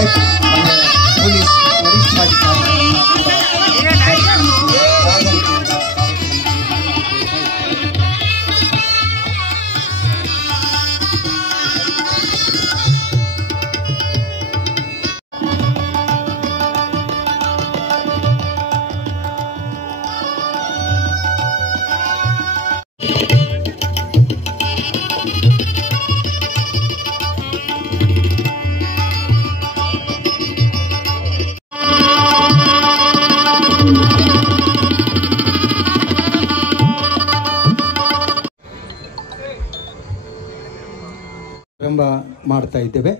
नायक police वरिष्ठाधिकारी ಪ್ರಾರಂಭ ಮಾಡ್ತಾ ಇದ್ದೇವೆ.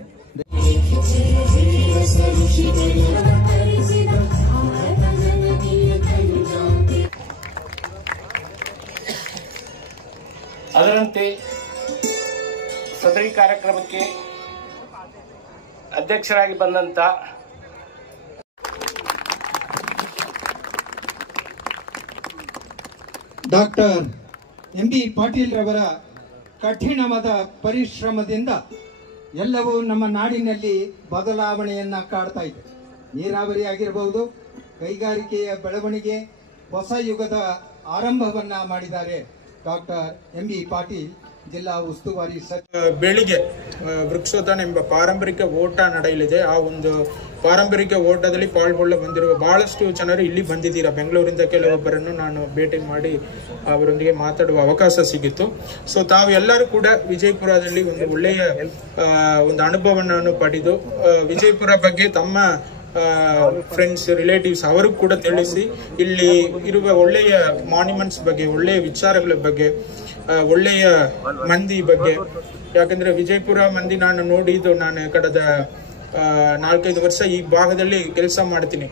ಅದರಂತೆ ಸದರಿ ಕಾರ್ಯಕ್ರಮಕ್ಕೆ ಅಧ್ಯಕ್ಷರಾಗಿ ಬಂದಂತ ಡಾಕ್ಟರ್ ಎಂ.ಬಿ. ಪಾಟೀಲ್ ರವರ ಕಠಿಣವಾದ ಪರಿಶ್ರಮದಿಂದ ಎಲ್ಲವೂ ನಮ್ಮ ನಾಡಿನಲ್ಲಿ ಬದಲಾವಣೆಯನ್ನ ಕಾಡ್ತಾ ಇದೆ. ನೀರಾವರಿ ಆಗಿರಬಹುದು, ಕೈಗಾರಿಕೆಯ ಬೆಳವಣಿಗೆ, ಹೊಸ ಯುಗದ ಆರಂಭವನ್ನ ಮಾಡಿದ್ದಾರೆ ಡಾಕ್ಟರ್ ಎಂ.ಬಿ. ಪಾಟೀಲ್, ಜಿಲ್ಲಾ ಉಸ್ತುವಾರಿ ಸಚಿವ. ಬೆಳಿಗ್ಗೆ ವೃಕ್ಷೋದ್ಯಾನ ಎಂಬ ಪಾರಂಪರಿಕ ಓಟ ನಡೆಯಲಿದೆ. ಆ ಒಂದು ಪಾರಂಪರಿಕ ಓಟದಲ್ಲಿ ಪಾಲ್ಗೊಳ್ಳ ಬಂದಿರುವ ಬಹಳಷ್ಟು ಜನರು ಇಲ್ಲಿ ಬಂದಿದ್ದೀರಾ. ಬೆಂಗಳೂರಿಂದ ಕೆಲವೊಬ್ಬರನ್ನು ನಾನು ಭೇಟಿ ಮಾಡಿ ಅವರೊಂದಿಗೆ ಮಾತಾಡುವ ಅವಕಾಶ ಸಿಗಿತ್ತು. ಸೊ ತಾವು ಎಲ್ಲರೂ ಕೂಡ ವಿಜಯಪುರದಲ್ಲಿ ಒಂದು ಒಳ್ಳೆಯ ಒಂದು ಅನುಭವವನ್ನು ಪಡೆದು ವಿಜಯಪುರ ಬಗ್ಗೆ ತಮ್ಮ ಫ್ರೆಂಡ್ಸ್, ರಿಲೇಟಿವ್ಸ್ ಅವರು ಕೂಡ ತಿಳಿಸಿ ಇಲ್ಲಿ ಇರುವ ಒಳ್ಳೆಯ ಮಾನ್ಯುಮೆಂಟ್ಸ್ ಬಗ್ಗೆ, ಒಳ್ಳೆಯ ವಿಚಾರಗಳ ಬಗ್ಗೆ, ಒಳ್ಳೆಯ ಮಂದಿ ಬಗ್ಗೆ. ಯಾಕಂದ್ರೆ ವಿಜಯಪುರ ಮಂದಿ ನಾನು ನೋಡಿದ್ದು, ನಾನು ಕಳೆದ 4-5 ವರ್ಷ ಈ ಭಾಗದಲ್ಲಿ ಕೆಲಸ ಮಾಡ್ತೀನಿ.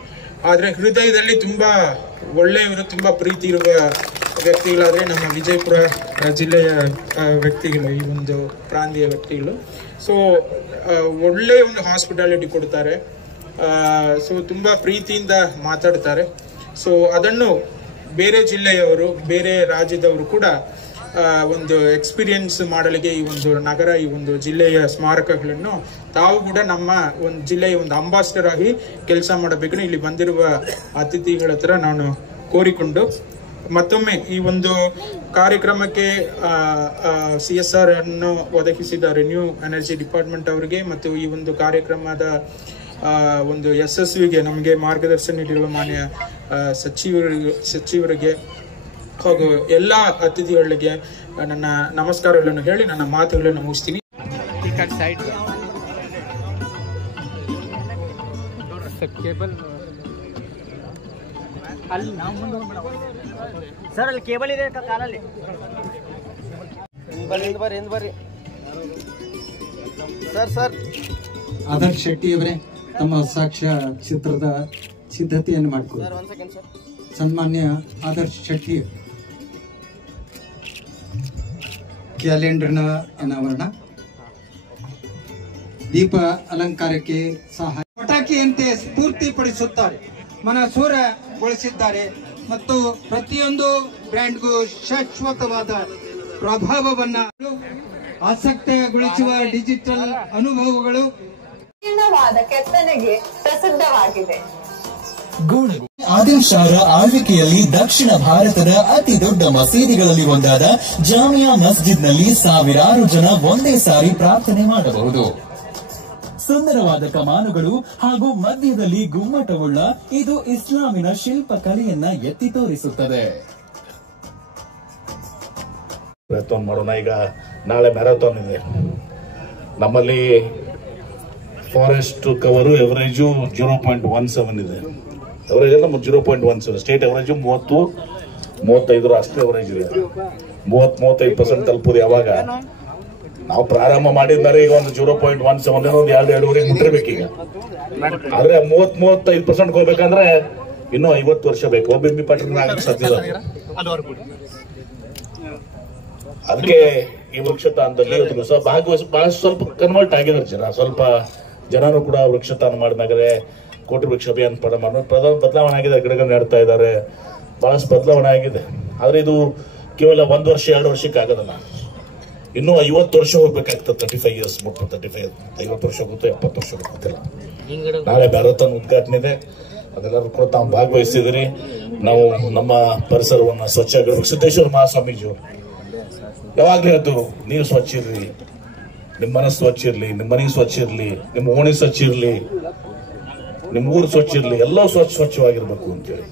ಆದ್ರೆ ಹೃದಯದಲ್ಲಿ ತುಂಬಾ ಒಳ್ಳೆಯವರು, ತುಂಬಾ ಪ್ರೀತಿ ಇರುವ ವ್ಯಕ್ತಿಗಳಾದ್ರೆ ನಮ್ಮ ವಿಜಯಪುರ ಜಿಲ್ಲೆಯ ವ್ಯಕ್ತಿಗಳು, ಈ ಒಂದು ಪ್ರಾಂತೀಯ ವ್ಯಕ್ತಿಗಳು. ಸೊ ಒಳ್ಳೆಯ ಒಂದು ಹಾಸ್ಪಿಟಾಲಿಟಿ ಕೊಡ್ತಾರೆ. ಸೊ ತುಂಬಾ ಪ್ರೀತಿಯಿಂದ ಮಾತಾಡ್ತಾರೆ. ಸೊ ಅದನ್ನು ಬೇರೆ ಜಿಲ್ಲೆಯವರು, ಬೇರೆ ರಾಜ್ಯದವರು ಕೂಡ ಒಂದು ಎಕ್ಸ್ಪೀರಿಯನ್ಸ್ ಮಾಡಲಿಕ್ಕೆ ಈ ಒಂದು ನಗರ, ಈ ಒಂದು ಜಿಲ್ಲೆಯ ಸ್ಮಾರಕಗಳನ್ನು ತಾವು ಕೂಡ ನಮ್ಮ ಒಂದು ಜಿಲ್ಲೆಯ ಒಂದು ಅಂಬಾಸಿಡರ್ ಆಗಿ ಕೆಲಸ ಮಾಡಬೇಕನ್ನು ಇಲ್ಲಿ ಬಂದಿರುವ ಅತಿಥಿಗಳ ಹತ್ರ ನಾನು ಕೋರಿಕೊಂಡು, ಮತ್ತೊಮ್ಮೆ ಈ ಒಂದು ಕಾರ್ಯಕ್ರಮಕ್ಕೆ CSR ಅನ್ನು ಒದಗಿಸಿದ ರಿನ್ಯೂ ಎನರ್ಜಿ ಡಿಪಾರ್ಟ್ಮೆಂಟ್ ಅವರಿಗೆ ಮತ್ತು ಈ ಒಂದು ಕಾರ್ಯಕ್ರಮದ ಒಂದು ಯಶಸ್ವಿಗೆ ನಮಗೆ ಮಾರ್ಗದರ್ಶನ ನೀಡಿರುವ ಮಾನ್ಯ ಸಚಿವರಿಗೆ ಹಾಗೂ ಎಲ್ಲ ಅತಿಥಿಗಳಿಗೆ ನನ್ನ ನಮಸ್ಕಾರಗಳನ್ನು ಹೇಳಿ ನನ್ನ ಮಾತುಗಳನ್ನು ಮುಗಿಸ್ತೀನಿ. ಸರ್ ಅಲ್ಲಿ ಕೇಬಲ್ ಇದೆ ಕಾರಲ್ಲಿ. ಬರ್ರಿ ಸರ್ ಆದರ್ಶ್ ಶೆಟ್ಟಿ ಅವರೇ ತಮ್ಮ ಸಾಕ್ಷ್ಯ ಚಿತ್ರದ ಸಿದ್ಧತೆಯನ್ನು ಮಾಡಿಕೊಳ್ಳಿ. ಸನ್ಮಾನ್ಯ ಆದರ್ಶ್ ಶೆಟ್ಟಿ ಕ್ಯಾಲೆಂಡರ್ನ ಅನಾವರಣ, ದೀಪ ಅಲಂಕಾರಕ್ಕೆ ಸಹಾಯ, ಪಟಾಕಿಯಂತೆ ಸ್ಫೂರ್ತಿಪಡಿಸುತ್ತಾರೆ, ಮನಸೂರಗೊಳಿಸಿದ್ದಾರೆ ಮತ್ತು ಪ್ರತಿಯೊಂದು ಬ್ರ್ಯಾಂಡ್ಗೂ ಶಾಶ್ವತವಾದ ಪ್ರಭಾವವನ್ನ ಆಸಕ್ತಗೊಳಿಸುವ ಡಿಜಿಟಲ್ ಅನುಭವಗಳು ಕೆತ್ತನೆಗೆ ಪ್ರಸಿದ್ಧವಾಗಿದೆ. ಆದಿಲ್ ಶಾರ ಆಳ್ವಿಕೆಯಲ್ಲಿ ದಕ್ಷಿಣ ಭಾರತದ ಅತಿ ದೊಡ್ಡ ಮಸೀದಿಗಳಲ್ಲಿ ಒಂದಾದ ಜಾಮಿಯಾ ಮಸ್ಜಿದ್ನಲ್ಲಿ ಸಾವಿರಾರು ಜನ ಒಂದೇ ಸಾರಿ ಪ್ರಾರ್ಥನೆ ಮಾಡಬಹುದು. ಸುಂದರವಾದ ಕಮಾನುಗಳು ಹಾಗೂ ಮಧ್ಯದಲ್ಲಿ ಗುಮ್ಮಟವುಳ್ಳ ಇದು ಇಸ್ಲಾಮಿನ ಶಿಲ್ಪಕಲೆಯನ್ನ ಎತ್ತಿ ತೋರಿಸುತ್ತದೆ. ಮ್ಯಾರಥಾನ್ ಮಾಡೋಣ. ಈಗ ನಾಳೆ ಮ್ಯಾರಥಾನ್ ಇದೆ ನಮ್ಮಲ್ಲಿ. ಫಾರೆಸ್ಟ್ ಕವರು ಎವರೇಜು 0.17 ಇದೆ. ಎವರೇಜ್ ಎಲ್ಲ 0.17. ಸ್ಟೇಟ್ ಎವರೇಜು 30-35 ಅಷ್ಟೇ ಎವರೇಜ್ ಇದೆ. 30-35% ತಲುಪೋದು ಯಾವಾಗ ನಾವು ಪ್ರಾರಂಭ ಮಾಡಿದ್ದಾರೆ. ಈಗ ಒಂದು 0.17 ಒಂದು 2-2.5 ಮುಟ್ಟಿರ್ಬೇಕು ಈಗ. ಆದ್ರೆ 30-35% ಹೋಗ್ಬೇಕಂದ್ರೆ ಇನ್ನೂ 50 ವರ್ಷ ಬೇಕು. OBMP ಪ್ಯಾಟರ್ನ್ ಆಗಕ್ಕೆ ಸಾಧ್ಯ. ಅದಕ್ಕೆ ಈ ವೃಕ್ಷತಾನದಲ್ಲಿ ಬಹಳ ಸ್ವಲ್ಪ ಕನ್ವರ್ಟ್ ಆಗಿದ್ದಾರೆ ಜನ. ಸ್ವಲ್ಪ ಜನರು ಕೂಡ ವೃಕ್ಷತಾನ ಮಾಡಿದಾಗಲೇ ಕೋಟಿ ವೃಕ್ಷ ಅಭಿಯಾನ ಬದಲಾವಣೆ ಆಗಿದೆ. ಗಿಡಗಳನ್ನ ನೆಡ್ತಾ ಇದ್ದಾರೆ, ಬಹಳಷ್ಟು ಬದಲಾವಣೆ ಆಗಿದೆ. ಆದ್ರೆ ಇದು ಕೇವಲ 1 ವರ್ಷ 2 ವರ್ಷಕ್ಕೆ ಆಗೋದಲ್ಲ. ಇನ್ನೂ 50 ವರ್ಷ ಹೋಗ್ಬೇಕಾಗ್ತದೆ. 35 ಇಯರ್ಸ್ ಮುಟ್ಟು 50 ವರ್ಷ ಹೋಗುತ್ತೋ 70 ವರ್ಷ ಗೊತ್ತಿಲ್ಲ. ನಾಳೆ ಮ್ಯಾರಥಾನ್ ಉದ್ಘಾಟನೆ ಇದೆ, ಅದೆಲ್ಲರೂ ಕೂಡ ತಾವು ಭಾಗವಹಿಸಿದಿರಿ. ನಾವು ನಮ್ಮ ಪರಿಸರವನ್ನು ಸ್ವಚ್ಛ ಆಗಿರ್ಬೇಕು. ಸಿದ್ದೇಶ್ವರ ಮಹಾಸ್ವಾಮೀಜಿಯವರು ಯಾವಾಗಲೇ ಅದು ನೀವು ಸ್ವಚ್ಛ ಇರ್ರಿ, ನಿಮ್ಮ ಮನಸ್ಸು ಸ್ವಚ್ಛ ಇರಲಿ, ನಿಮ್ಮ ಮನೆ ಸ್ವಚ್ಛ ಇರಲಿ, ನಿಮ್ಮ ಓಣಿ ಸ್ವಚ್ಛ ಇರಲಿ, ನಿಮ್ಮ ಊರು ಸ್ವಚ್ಛ ಇರಲಿ, ಎಲ್ಲವೂ ಸ್ವಚ್ಛವಾಗಿರ್ಬೇಕು ಅಂತೇಳಿ